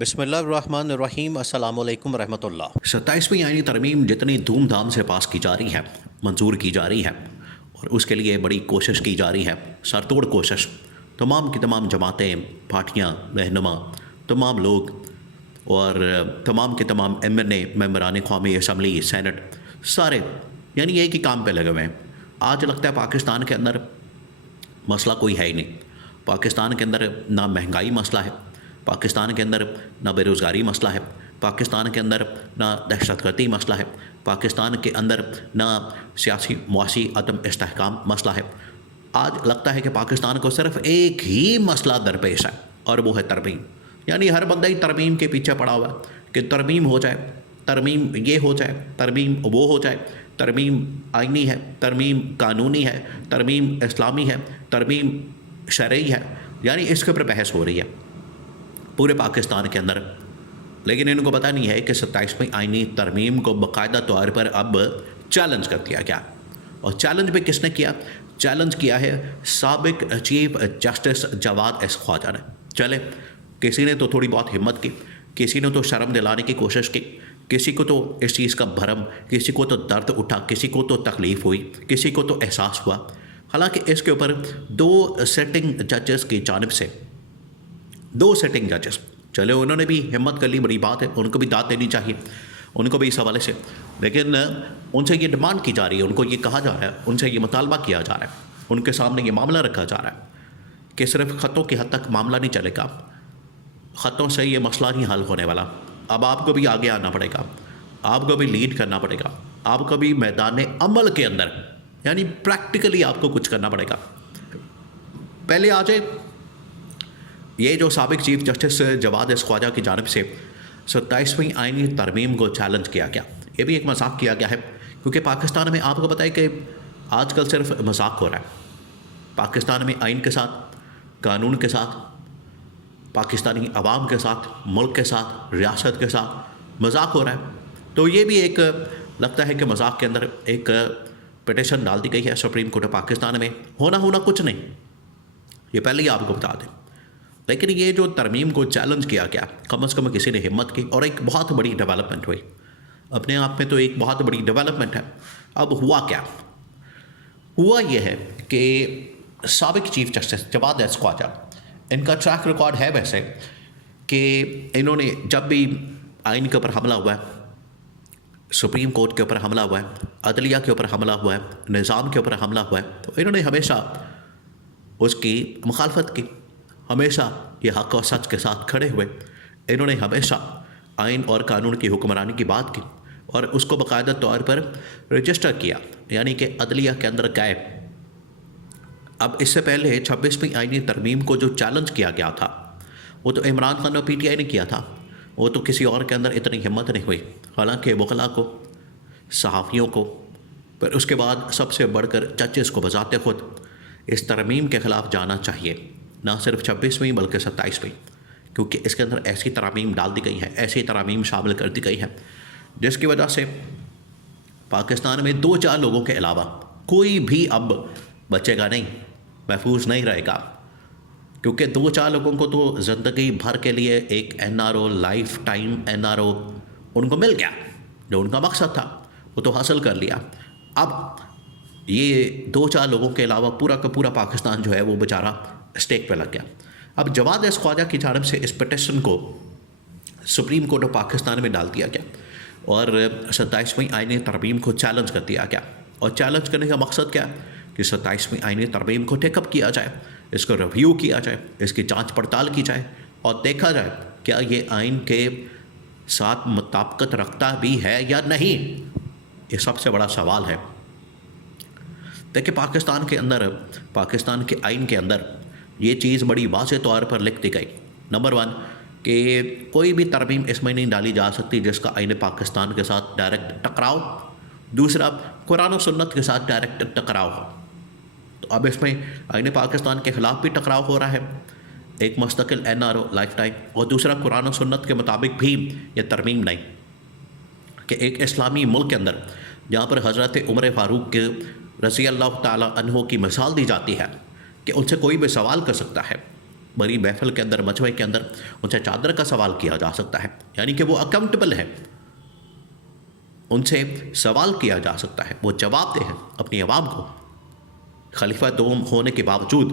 بسم اللہ الرحمن الرحیم، السلام علیکم ورحمۃ اللہ۔ 27ویں آئینی ترمیم جتنی دھوم دھام سے پاس کی جا رہی ہے، منظور کی جا رہی ہے، اور اس کے لیے بڑی کوشش کی جا رہی ہے، سر توڑ کوشش۔ تمام کی تمام جماعتیں، پارٹیاں، رہنما، تمام لوگ اور تمام کے تمام MNA، ممبران قومی اسمبلی، سینٹ، سارے یعنی ایک ہی کام پہ لگے ہوئے ہیں۔ آج لگتا ہے پاکستان کے اندر مسئلہ کوئی ہے ہی نہیں۔ پاکستان کے اندر نہ مہنگائی مسئلہ ہے، پاکستان کے اندر نہ بے روزگاری مسئلہ ہے، پاکستان کے اندر نہ دہشت گردی مسئلہ ہے، پاکستان کے اندر نہ سیاسی معاشی عدم استحکام مسئلہ ہے۔ آج لگتا ہے کہ پاکستان کو صرف ایک ہی مسئلہ درپیش ہے، اور وہ ہے ترمیم۔ یعنی ہر بندہ ہی ترمیم کے پیچھے پڑا ہوا ہے کہ ترمیم ہو جائے، ترمیم یہ ہو جائے، ترمیم وہ ہو جائے، ترمیم آئینی ہے، ترمیم قانونی ہے، ترمیم اسلامی ہے، ترمیم شرعی ہے۔ یعنی اس کے اوپر بحث ہو رہی ہے پورے پاکستان کے اندر، لیکن ان کو پتہ نہیں ہے کہ 27ویں آئینی ترمیم کو باقاعدہ طور پر اب چیلنج کر دیا گیا۔ اور چیلنج بھی کس نے کیا؟ چیلنج کیا ہے سابق چیف جسٹس جواد ایس خواجہ نے۔ چلے، کسی نے تو تھوڑی بہت ہمت کی، کسی نے تو شرم دلانے کی کوشش کی، کسی کو تو اس چیز کا بھرم، کسی کو تو درد اٹھا، کسی کو تو تکلیف ہوئی، کسی کو تو احساس ہوا۔ حالانکہ اس کے اوپر دو سٹنگ ججز کی جانب سے، دو سٹنگ ججز، چلے انہوں نے بھی ہمت کر لی، بڑی بات ہے، ان کو بھی داد دینی چاہیے، ان کو بھی اس حوالے سے، لیکن ان سے یہ ڈیمانڈ کی جا رہی ہے، ان کو یہ کہا جا رہا ہے، ان سے یہ مطالبہ کیا جا رہا ہے، ان کے سامنے یہ معاملہ رکھا جا رہا ہے کہ صرف خطوں کی حد تک معاملہ نہیں چلے گا، خطوں سے یہ مسئلہ نہیں حل ہونے والا۔ اب آپ کو بھی آگے آنا پڑے گا، آپ کو بھی لیڈ کرنا پڑے گا، آپ کو بھی میدان عمل کے اندر یعنی پریکٹیکلی آپ کو کچھ کرنا پڑے گا۔ پہلے آ جائے یہ جو سابق چیف جسٹس جواد ایس خواجہ کی جانب سے 27ویں آئینی ترمیم کو چیلنج کیا گیا، یہ بھی ایک مذاق کیا گیا ہے، کیونکہ پاکستان میں آپ کو پتہ ہے کہ آج کل صرف مذاق ہو رہا ہے۔ پاکستان میں آئین کے ساتھ، قانون کے ساتھ، پاکستانی عوام کے ساتھ، ملک کے ساتھ، ریاست کے ساتھ مذاق ہو رہا ہے۔ تو یہ بھی ایک لگتا ہے کہ مذاق کے اندر ایک پٹیشن ڈال دی گئی ہے سپریم کورٹ پاکستان میں، ہونا کچھ نہیں، یہ پہلے ہی آپ کو بتا دیں۔ لیکن یہ جو ترمیم کو چیلنج کیا گیا، کم از کم کسی نے ہمت کی، اور ایک بہت بڑی ڈیولپمنٹ ہوئی، اپنے آپ میں تو ایک بہت بڑی ڈیولپمنٹ ہے۔ اب ہوا کیا؟ ہوا یہ ہے کہ سابق چیف جسٹس جواد ایس خواجہ، ان کا ٹریک ریکارڈ ہے ویسے کہ انہوں نے جب بھی آئین کے اوپر حملہ ہوا ہے، سپریم کورٹ کے اوپر حملہ ہوا ہے، عدلیہ کے اوپر حملہ ہوا ہے، نظام کے اوپر حملہ ہوا ہے، تو انہوں نے ہمیشہ اس کی مخالفت کی، ہمیشہ یہ حق اور سچ کے ساتھ کھڑے ہوئے، انہوں نے ہمیشہ آئین اور قانون کی حکمرانی کی بات کی، اور اس کو باقاعدہ طور پر رجسٹر کیا، یعنی کہ عدلیہ کے اندر گئے۔ اب اس سے پہلے 26ویں آئینی ترمیم کو جو چیلنج کیا گیا تھا، وہ تو عمران خان اور PTI نے کیا تھا، وہ تو کسی اور کے اندر اتنی ہمت نہیں ہوئی۔ حالانکہ وکلاء کو، صحافیوں کو، پھر اس کے بعد سب سے بڑھ کر ججز کو بذات خود اس ترمیم کے خلاف جانا چاہیے، نہ صرف 26ویں بلکہ 27ویں، کیونکہ اس کے اندر ایسی ترامیم ڈال دی گئی ہے، ایسی ترامیم شامل کر دی گئی ہے، جس کی وجہ سے پاکستان میں 2-4 لوگوں کے علاوہ کوئی بھی اب بچے گا نہیں، محفوظ نہیں رہے گا، کیونکہ 2-4 لوگوں کو تو زندگی بھر کے لیے ایک NRO، لائف ٹائم NRO ان کو مل گیا، جو ان کا مقصد تھا وہ تو حاصل کر لیا۔ اب یہ 2-4 لوگوں کے علاوہ پورا کا پورا پاکستان جو ہے وہ بیچارہ اسٹیک پہ لگ گیا۔ اب جواد ایس خواجہ کی جانب سے اس پٹیشن کو سپریم کورٹ آف پاکستان میں ڈال دیا گیا، اور 27ویں آئینی ترمیم کو چیلنج کر دیا گیا۔ اور چیلنج کرنے کا مقصد کیا ہے کہ 27ویں آئینی ترمیم کو ٹیک اپ کیا جائے، اس کو ریویو کیا جائے، اس کی جانچ پڑتال کی جائے، اور دیکھا جائے کیا یہ آئین کے ساتھ مطابقت رکھتا بھی ہے یا نہیں۔ یہ سب سے بڑا سوال ہے۔ دیکھیں پاکستان کے اندر، پاکستان کے آئین کے اندر یہ چیز بڑی واضح طور پر لکھ دی گئی، نمبر 1 کہ کوئی بھی ترمیم اس میں نہیں ڈالی جا سکتی جس کا آئین پاکستان کے ساتھ ڈائریکٹ ٹکراؤ، دوسرا قرآن و سنت کے ساتھ ڈائریکٹ ٹکراؤ ہو۔ تو اب اس میں آئین پاکستان کے خلاف بھی ٹکراؤ ہو رہا ہے، ایک مستقل NRO لائف ٹائم، اور دوسرا قرآن و سنت کے مطابق بھی یہ ترمیم نہیں، کہ ایک اسلامی ملک کے اندر جہاں پر حضرت عمر فاروق کے رضی اللہ تعالیٰ عنہ کی مثال دی جاتی ہے کہ ان سے کوئی بھی سوال کر سکتا ہے، بڑی محفل کے اندر، مجمع کے اندر ان سے چادر کا سوال کیا جا سکتا ہے، یعنی کہ وہ اکاؤنٹیبل ہے، ان سے سوال کیا جا سکتا ہے، وہ جواب دہ ہیں اپنی عوام کو، خلیفہ دوم ہونے کے باوجود،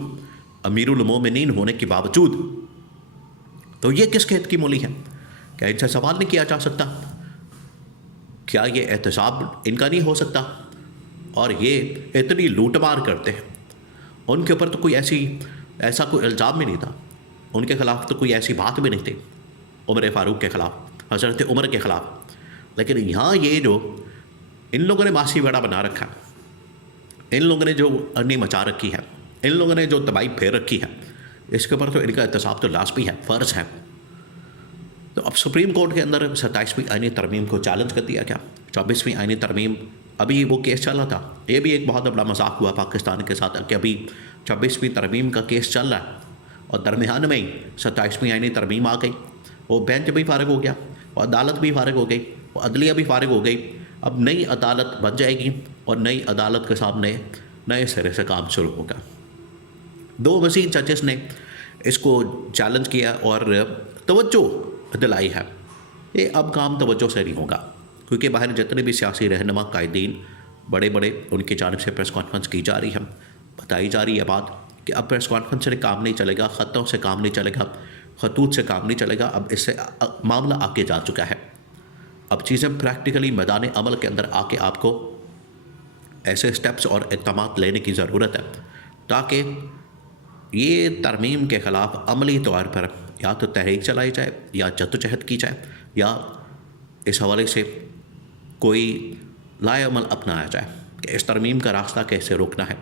امیر المومنین ہونے کے باوجود۔ تو یہ کس قید کی مولی ہے؟ کیا ان سے سوال نہیں کیا جا سکتا؟ کیا یہ احتساب ان کا نہیں ہو سکتا؟ اور یہ اتنی لوٹ مار کرتے ہیں، ان کے اوپر تو کوئی ایسا کوئی الزام بھی نہیں تھا، ان کے خلاف تو کوئی ایسی بات بھی نہیں تھی عمر فاروق کے خلاف، حضرت عمر کے خلاف، لیکن یہاں یہ جو ان لوگوں نے ماسی وڑا بنا رکھا ہے، ان لوگوں نے جو ارنی مچا رکھی ہے، ان لوگوں نے جو تباہی پھیر رکھی ہے، اس کے اوپر تو ان کا احتساب تو لازمی ہے، فرض ہے۔ تو اب سپریم کورٹ کے اندر 27ویں آئینی ترمیم کو چیلنج کر دیا گیا۔ 24ویں آئینی ترمیم، ابھی وہ کیس چل رہا تھا، یہ بھی ایک بہت بڑا مذاق ہوا پاکستان کے ساتھ کہ ابھی 26ویں ترمیم کا کیس چل رہا ہے اور درمیان میں ہی 27ویں آئینی ترمیم آ گئی، وہ بینچ بھی فارغ ہو گیا، وہ عدالت بھی فارغ ہو گئی، وہ عدلیہ بھی فارغ ہو گئی، اب نئی عدالت بن جائے گی اور نئی عدالت کے سامنے نئے سرے سے کام شروع ہوگا۔ 2 مزید ججز نے اس کو چیلنج کیا اور توجہ دلائی ہے، یہ اب کام توجہ سے نہیں ہوگا، کیونکہ باہر جتنے بھی سیاسی رہنما، قائدین بڑے ان کی جانب سے پریس کانفرنس کی جا رہی ہے، بتائی جا رہی ہے بات کہ اب پریس کانفرنس سے کام نہیں چلے گا، خطوں سے کام نہیں چلے گا، خطوط سے کام نہیں چلے گا، اب اس سے معاملہ آگے جا چکا ہے، اب چیزیں پریکٹیکلی میدان عمل کے اندر آ کے آپ کو ایسے سٹیپس اور اقدامات لینے کی ضرورت ہے تاکہ یہ ترمیم کے خلاف عملی طور پر یا تو تحریک چلائی جائے یا جدوجہد کی جائے یا اس حوالے سے کوئی لائے عمل اپنایا جائے کہ اس ترمیم کا راستہ کیسے روکنا ہے،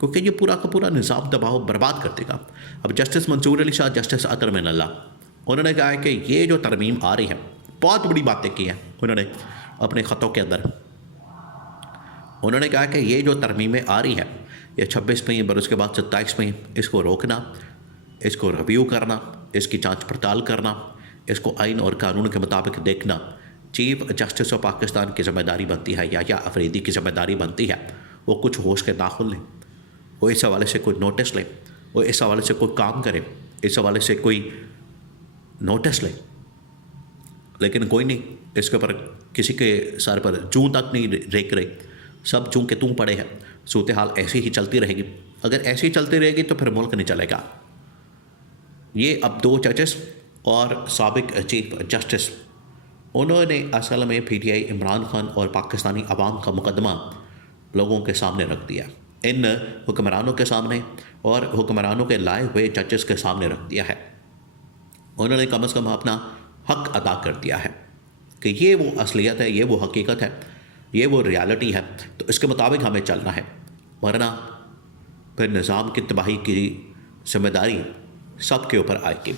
کیونکہ یہ پورا کا پورا نظام دباؤ برباد کر دے گا۔ اب جسٹس منصور علی شاہ، جسٹس اطہر من اللہ، انہوں نے کہا ہے کہ یہ جو ترمیم آ رہی ہے، بہت بڑی باتیں کی ہیں انہوں نے اپنے خطوں کے اندر، انہوں نے کہا کہ یہ جو ترمیمیں آ رہی ہیں، یہ 26 میں اور اس کے بعد 27 میں، اس کو روکنا، اس کو ریویو کرنا، اس کی جانچ پڑتال کرنا، اس کو آئین اور قانون کے مطابق دیکھنا چیف جسٹس آف پاکستان کی ذمہ داری بنتی ہے یا افریدی کی ذمہ داری بنتی ہے۔ وہ کچھ ہوش کے ناخن لیں، وہ اس حوالے سے کوئی نوٹس لیں، وہ اس حوالے سے کوئی کام کرے، اس حوالے سے کوئی نوٹس لیں، لیکن کوئی نہیں، اس کے اوپر کسی کے سر پر جوں تک نہیں ریک رہی، سب چوں کے توں پڑے ہیں، صورتحال ایسی ہی چلتی رہے گی۔ اگر ایسی ہی چلتی رہے گی تو پھر ملک نہیں چلے گا۔ یہ اب 2 ججز اور سابق چیف جسٹس، انہوں نے اصل میں PTI عمران خان اور پاکستانی عوام کا مقدمہ لوگوں کے سامنے رکھ دیا، ان حکمرانوں کے سامنے اور حکمرانوں کے لائے ہوئے ججز کے سامنے رکھ دیا ہے۔ انہوں نے کم از کم اپنا حق ادا کر دیا ہے کہ یہ وہ اصلیت ہے، یہ وہ حقیقت ہے، یہ وہ ریالٹی ہے، تو اس کے مطابق ہمیں چلنا ہے، ورنہ پھر نظام کی تباہی کی ذمہ داری سب کے اوپر آئے گی۔